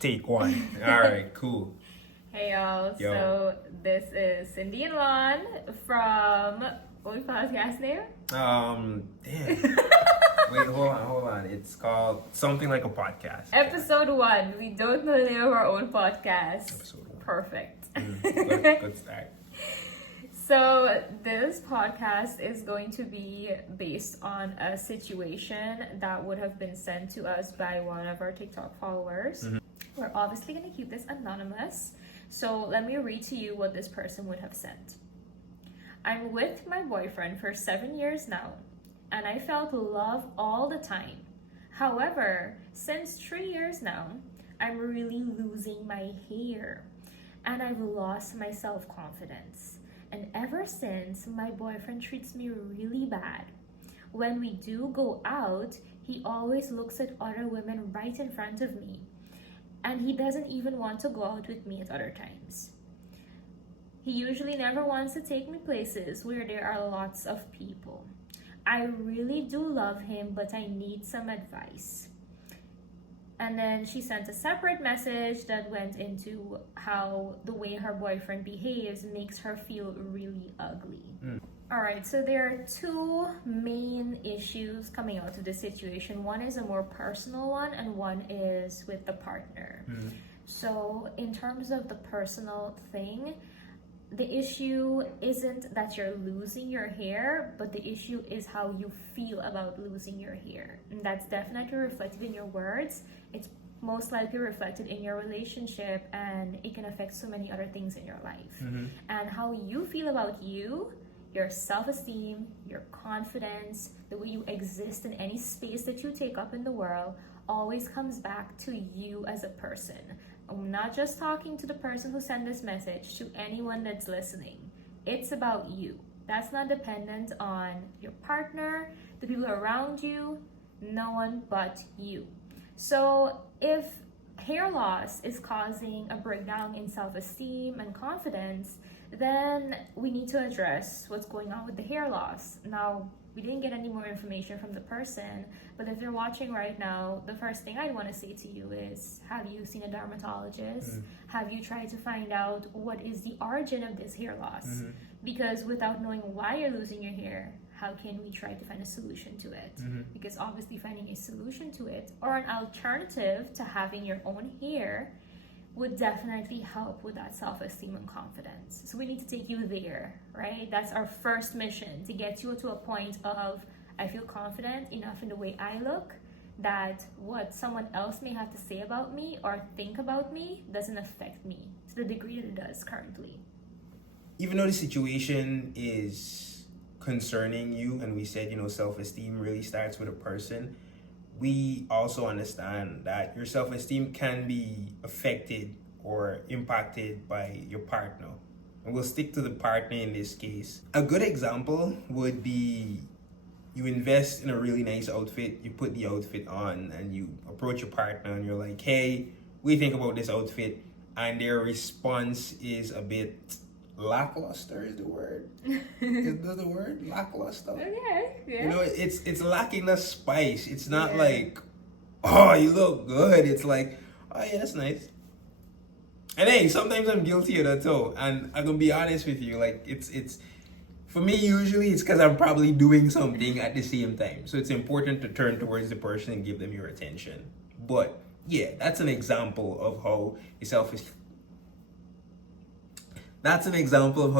Take one. All right, cool. Hey y'all, Yo. so this is Cindy and Lon from, what we call his guy's name? Damn. Wait, hold on. It's called something like a podcast. Episode 1. We don't know the name of our own podcast. Episode 1. Perfect. Good start. So this podcast is going to be based on a situation that would have been sent to us by one of our TikTok followers. Mm-hmm. We're obviously going to keep this anonymous. So let me read to you what this person would have sent. I'm with my boyfriend for 7 years now, and I felt love all the time. However, since 3 years now, I'm really losing my hair, and I've lost my self-confidence. And ever since, my boyfriend treats me really bad. When we do go out, he always looks at other women right in front of me. And he doesn't even want to go out with me at other times. He usually never wants to take me places where there are lots of people. I really do love him, but I need some advice. And then she sent a separate message that went into how the way her boyfriend behaves makes her feel really ugly. All right, so there are two main issues coming out of this situation. One is a more personal one, and one is with the partner. So in terms of the personal thing, the issue isn't that you're losing your hair, but the issue is how you feel about losing your hair. And that's definitely reflected in your words. It's most likely reflected in your relationship, and it can affect so many other things in your life. And how you feel about you, your self-esteem, your confidence, the way you exist in any space that you take up in the world always comes back to you as a person. I'm not just talking to the person who sent this message, to anyone that's listening. It's about you. That's not dependent on your partner, the people around you, no one but you. So if hair loss is causing a breakdown in self-esteem and confidence, then we need to address what's going on with the hair loss. Now, we didn't get any more information from the person, but if you're watching right now, the first thing I'd want to say to you is, have you seen a dermatologist? Have you tried to find out what is the origin of this hair loss? Because without knowing why you're losing your hair, how can we try to find a solution to it? Because obviously finding a solution to it, or an alternative to having your own hair, would definitely help with that self-esteem and confidence. So we need to take you there, right? That's our first mission, to get you to a point of, I feel confident enough in the way I look that what someone else may have to say about me or think about me doesn't affect me to the degree that it does currently. Even though the situation is concerning you, and we said, self-esteem really starts with a person, we also understand that your self-esteem can be affected or impacted by your partner. And we'll stick to the partner in this case. A good example would be, you invest in a really nice outfit, you put the outfit on, and you approach your partner and you're like, hey, what do you think about this outfit? And their response is a bit lackluster, is the word? Is that the word? Lackluster? Okay, yeah. It's lacking the spice. It's not like, oh, you look good. It's like, oh yeah, that's nice. And hey, sometimes I'm guilty of that too. And I'm gonna be honest with you, like it's for me, usually it's because I'm probably doing something at the same time. So it's important to turn towards the person and give them your attention. But yeah, that's an example of how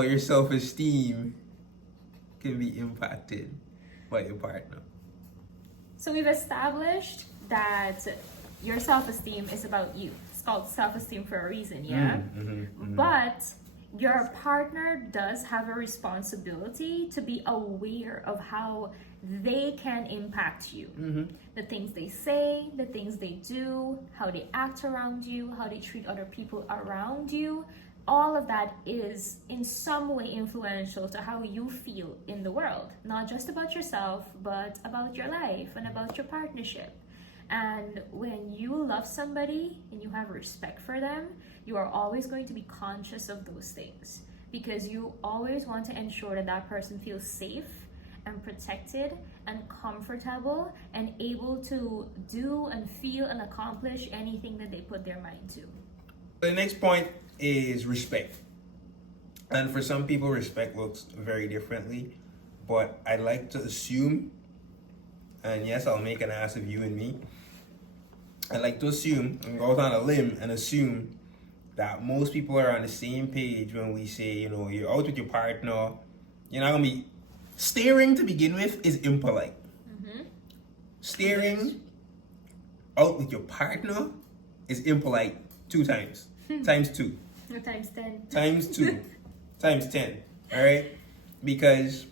your self-esteem can be impacted by your partner. So we've established that your self-esteem is about you. It's called self-esteem for a reason, yeah? But your partner does have a responsibility to be aware of how they can impact you. The things they say, the things they do, how they act around you, how they treat other people around you. All of that is in some way influential to how you feel in the world. Not just about yourself, but about your life and about your partnership. And when you love somebody and you have respect for them, you are always going to be conscious of those things, because you always want to ensure that that person feels safe and protected and comfortable and able to do and feel and accomplish anything that they put their mind to. The next point is respect. And for some people, respect looks very differently. But I'd like to assume, and yes, I'll make an ass of you and me. I'd like to assume and go out on a limb and assume that most people are on the same page when we say, you're out with your partner, you're not gonna be staring to begin with is impolite. Staring out with your partner is impolite 2 times. Times 2. Or times 10. Times 2. Times 10. All right? Because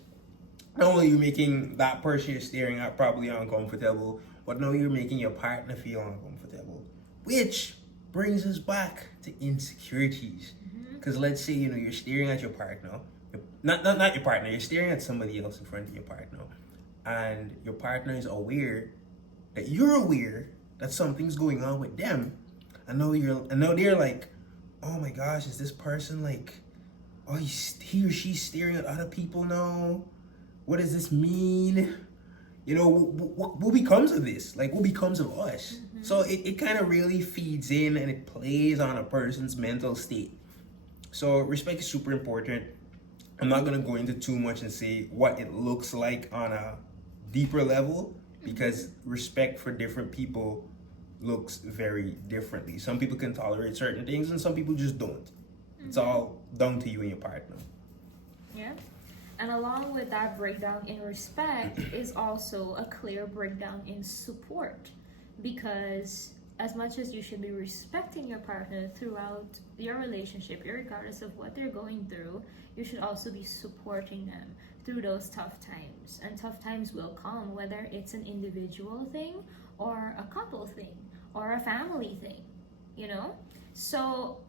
not only are you making that person you're staring at probably uncomfortable, but now you're making your partner feel uncomfortable. Which brings us back to insecurities. Because let's say, you're staring at your partner. Not your partner, you're staring at somebody else in front of your partner. And your partner is aware that you're aware that something's going on with them. I know they're like, oh my gosh, is this person like, oh, he or she's staring at other people now? What does this mean? What becomes of this? Like, what becomes of us? So it kind of really feeds in and it plays on a person's mental state. So respect is super important. I'm not going to go into too much and say what it looks like on a deeper level, because respect for different people looks very differently. Some people can tolerate certain things and some people just don't. It's all down to you and your partner. Yeah. And along with that breakdown in respect is also a clear breakdown in support. Because as much as you should be respecting your partner throughout your relationship, regardless of what they're going through, you should also be supporting them through those tough times. And tough times will come, whether it's an individual thing or a couple thing or a family thing, So...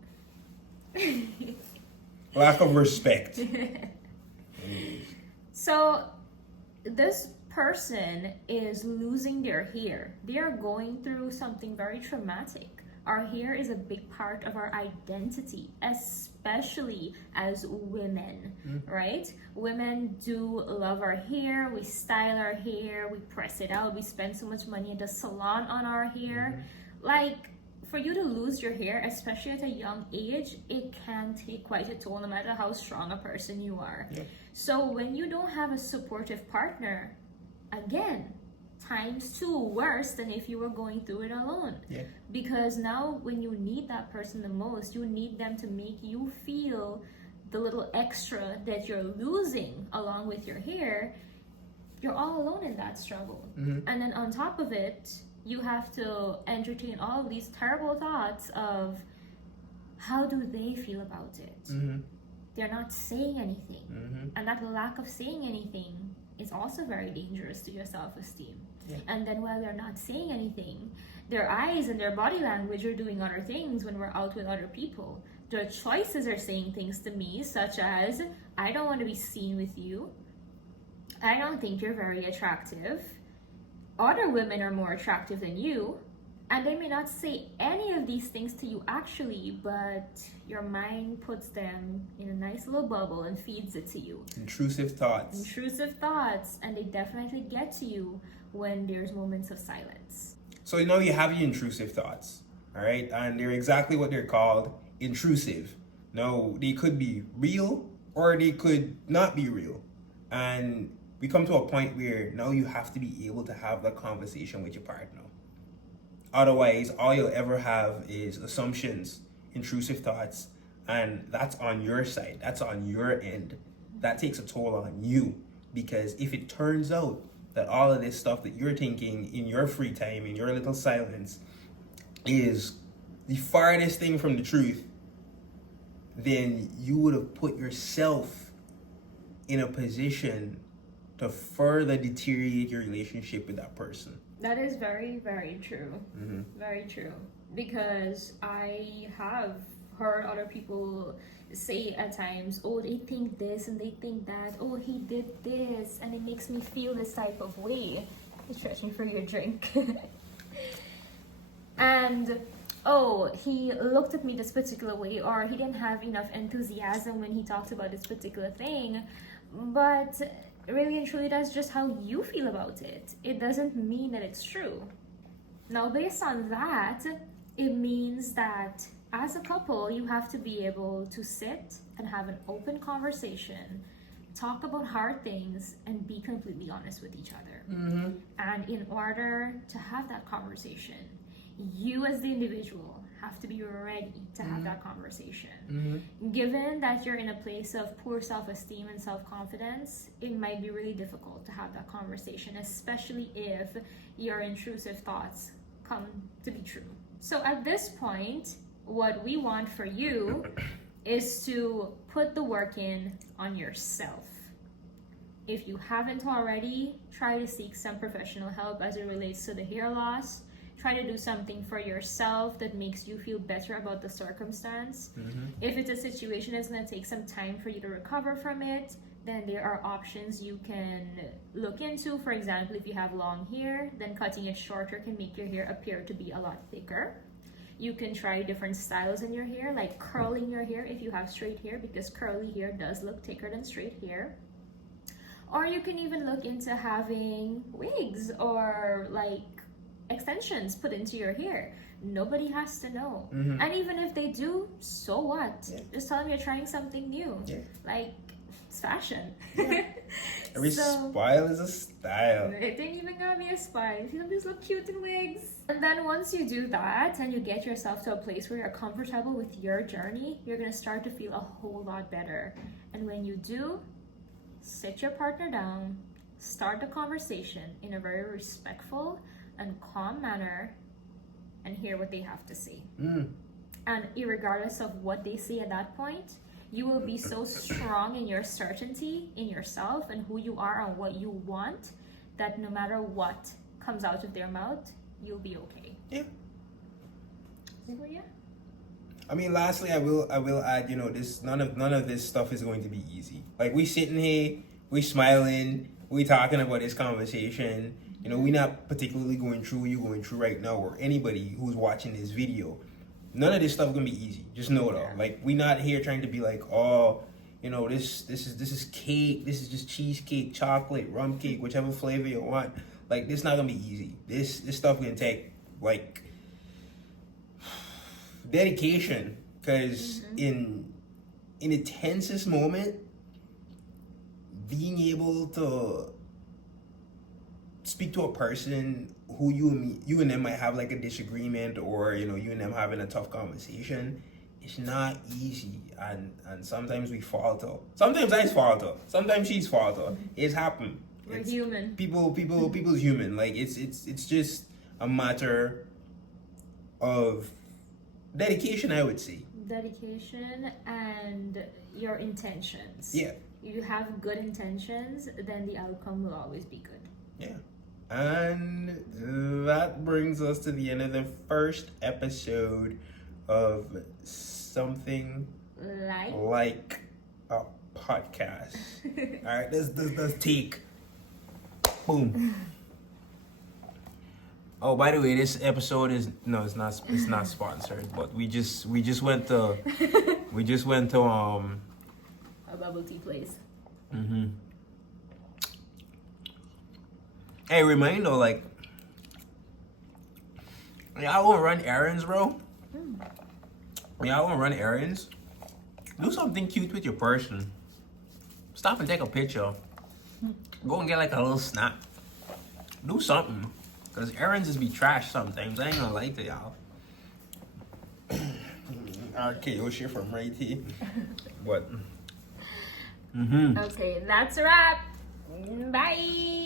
Lack of respect. So this person is losing their hair. They are going through something very traumatic. Our hair is a big part of our identity, especially as women, right? Women do love our hair. We style our hair. We press it out. We spend so much money at the salon on our hair. Like, for you to lose your hair, especially at a young age, it can take quite a toll no matter how strong a person you are. Yeah. So when you don't have a supportive partner, again, times 2 worse than if you were going through it alone. Yeah. Because now when you need that person the most, you need them to make you feel the little extra that you're losing along with your hair. You're all alone in that struggle. And then on top of it, you have to entertain all these terrible thoughts of how do they feel about it. They're not saying anything. And that lack of saying anything is also very dangerous to your self-esteem. Yeah. And then while they're not saying anything, their eyes and their body language are doing other things when we're out with other people. Their choices are saying things to me such as, I don't want to be seen with you. I don't think you're very attractive. Other women are more attractive than you. And they may not say any of these things to you actually, but your mind puts them in a nice little bubble and feeds it to you. Intrusive thoughts. And they definitely get to you when there's moments of silence. So you have your intrusive thoughts, all right? And they're exactly what they're called, intrusive. Now, they could be real or they could not be real. And we come to a point where now you have to be able to have that conversation with your partner. Otherwise, all you'll ever have is assumptions, intrusive thoughts, and that's on your side. That's on your end. That takes a toll on you, because if it turns out that all of this stuff that you're thinking in your free time, in your little silence, is the farthest thing from the truth, then you would have put yourself in a position to further deteriorate your relationship with that person. That is very, very true. Very true. Because I have heard other people say at times, oh, they think this and they think that. Oh, he did this and it makes me feel this type of way. You're stretching for your drink. And, oh, he looked at me this particular way, or he didn't have enough enthusiasm when he talked about this particular thing. But really and truly, that's just how you feel about it. It doesn't mean that it's true. Now, based on that, it means that as a couple, you have to be able to sit and have an open conversation, talk about hard things, and be completely honest with each other. Mm-hmm. And in order to have that conversation, you as the individual have to be ready to have that conversation. Mm-hmm. Given that you're in a place of poor self-esteem and self-confidence, it might be really difficult to have that conversation, especially if your intrusive thoughts come to be true. So at this point, what we want for you is to put the work in on yourself. If you haven't already, try to seek some professional help as it relates to the hair loss. Try to do something for yourself that makes you feel better about the circumstance. Mm-hmm. If it's a situation that's going to take some time for you to recover from it, then there are options you can look into. For example, if you have long hair, then cutting it shorter can make your hair appear to be a lot thicker. You can try different styles in your hair, like curling your hair if you have straight hair, because curly hair does look thicker than straight hair. Or you can even look into having wigs or like extensions put into your hair. Nobody has to know. Mm-hmm. And even if they do, so what? Yeah. Just tell them you're trying something new. Yeah. Like, it's fashion. Yeah. Every style is a style. It ain't even gonna be a spy. You just look cute in wigs. And then once you do that and you get yourself to a place where you're comfortable with your journey, you're gonna start to feel a whole lot better. And when you do, sit your partner down, start the conversation in a very respectful and calm manner, and hear what they have to say. And irregardless of what they say at that point, you will be so strong in your certainty in yourself and who you are and what you want, that no matter what comes out of their mouth, you'll be okay. Yeah. So yeah. I mean, lastly, I will add, this none of this stuff is going to be easy. Like, we sitting here, we smiling, we talking about this conversation. We're not particularly going through what you're going through right now, or anybody who's watching this video. None of this stuff is gonna be easy. Just know though. Like, we're not here trying to be like, oh, this is cake, this is just cheesecake, chocolate, rum cake, whichever flavor you want. Like, this is not gonna be easy. This stuff gonna take like dedication, because in the tensest moment, being able to speak to a person who you and them might have like a disagreement, or you and them having a tough conversation, it's not easy, and sometimes we falter. Sometimes I falter. Sometimes she's falter. It's happened. We're human. People's human. Like, it's just a matter of dedication, I would say. Dedication and your intentions. Yeah. If you have good intentions, then the outcome will always be good. Yeah. And that brings us to the end of the first episode of something like a podcast. All right, let's take. Boom. Oh, by the way, this episode it's not sponsored, but we just went to A bubble tea place. Hey, reminder, like, y'all wanna run errands, bro? Y'all wanna run errands? Do something cute with your person. Stop and take a picture. Go and get like a little snack. Do something. Cause errands is be trash sometimes. I ain't gonna lie to y'all. RKO shit from right here. But Okay, that's a wrap. Bye.